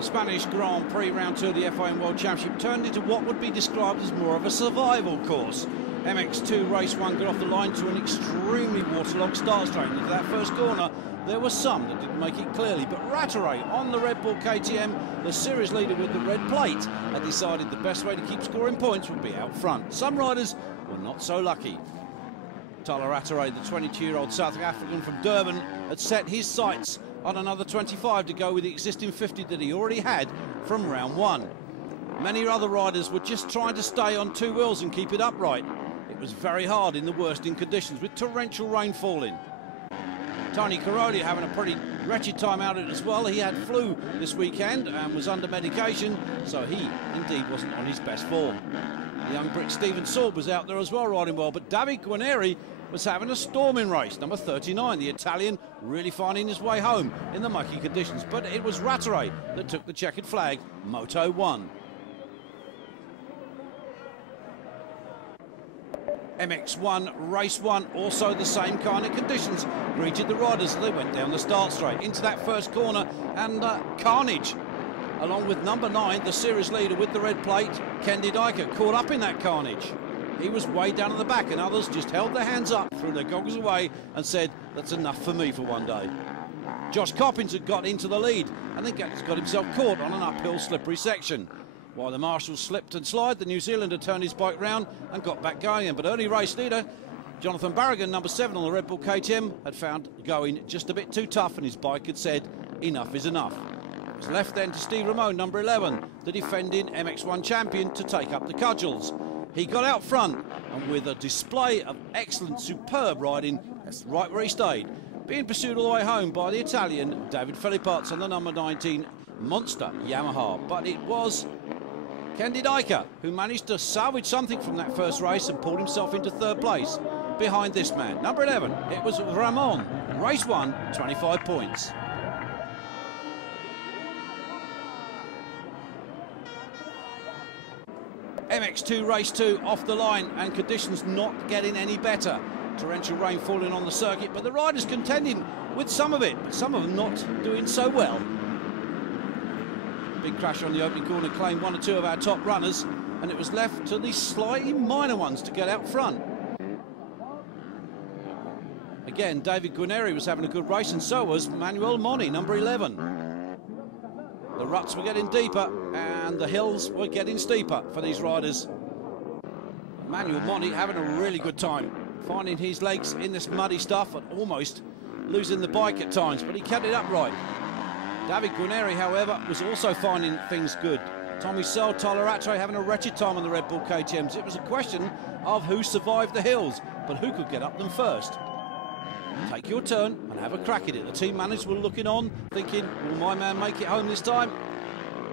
The Spanish Grand Prix Round 2 of the FIM World Championship turned into what would be described as more of a survival course. MX2 race 1 got off the line to an extremely waterlogged start straight into that first corner. There were some that didn't make it clearly, but Rattray on the Red Bull KTM, the series leader with the red plate, had decided the best way to keep scoring points would be out front. Some riders were not so lucky. Tyler Rattray, the 22-year-old South African from Durban, had set his sights on another 25 to go with the existing 50 that he already had from round 1. Many other riders were just trying to stay on two wheels and keep it upright. It was very hard in the worsting conditions with torrential rain falling. Tony Caroli having a pretty wretched time out of it as well. He had flu this weekend and was under medication, so he indeed wasn't on his best form. The young Brit Steven Sorb was out there as well, riding well, but Davide Guarneri was having a storming race. Number 39, the Italian, really finding his way home in the mucky conditions, but it was Rattray that took the checkered flag, Moto 1. MX1 race 1, also the same kind of conditions, greeted the riders as they went down the start straight into that first corner, and carnage along with number 9, the series leader with the red plate, Kendi Dika, caught up in that carnage. He was way down at the back, and others just held their hands up, threw their goggles away and said, that's enough for me for one day. Josh Coppins had got into the lead and then got himself caught on an uphill slippery section. While the marshals slipped and slid, the New Zealander turned his bike round and got back going again. But early race leader Jonathan Barragan, number 7 on the Red Bull KTM, had found going just a bit too tough, and his bike had said enough is enough. It was left then to Steve Ramone, number 11, the defending MX1 champion, to take up the cudgels. He got out front, and with a display of excellent, superb riding, that's right where he stayed, being pursued all the way home by the Italian David Philippart on the number 19 Monster Yamaha. But it was Kendi Dika who managed to salvage something from that first race and pulled himself into third place behind this man. Number 11, it was Ramon. Race 1, 25 points. MX2 race 2 off the line, and conditions not getting any better. Torrential rain falling on the circuit, but the riders contending with some of it, but some of them not doing so well. Big crash on the opening corner claimed 1 or 2 of our top runners, and it was left to the slightly minor ones to get out front. Again, David Guarneri was having a good race, and so was Manuel Moni, number 11. The ruts were getting deeper and the hills were getting steeper for these riders. Manuel Moni having a really good time, finding his legs in this muddy stuff and almost losing the bike at times, but he kept it upright. David Guarneri, however, was also finding things good. Tommy Searle, Tyler Rattray having a wretched time on the Red Bull KTMs. It was a question of who survived the hills, but who could get up them first. Take your turn and have a crack at it. The team managers were looking on, thinking, will my man make it home this time?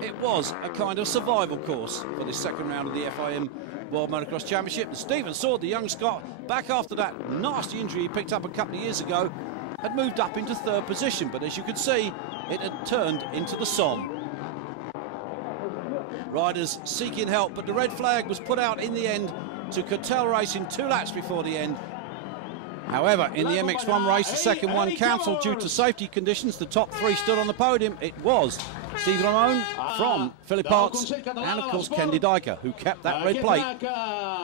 It was a kind of survival course for this second round of the FIM World Motocross Championship. And Steven Sorb, the young Scot, back after that nasty injury he picked up a couple of years ago, had moved up into third position, but as you could see, it had turned into the Somme. Riders seeking help, but the red flag was put out in the end to curtail racing 2 laps before the end. However, in the MX1 race, the second one cancelled due to safety conditions. The top 3 stood on the podium. It was Steve Ramone from Philippart and, of course, Kendi Dika, who kept that red plate.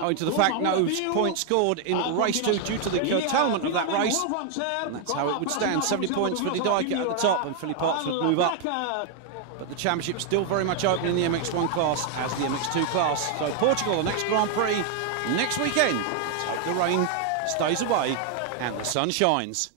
Owing to the fact no points scored in race 2 due to the curtailment of that race. And that's how it would stand. 70 points for Dika at the top, and Philippart would move up. But the championship still very much open in the MX1 class as the MX2 class. So Portugal, the next Grand Prix next weekend. Let's hope the rain stays away and the sun shines.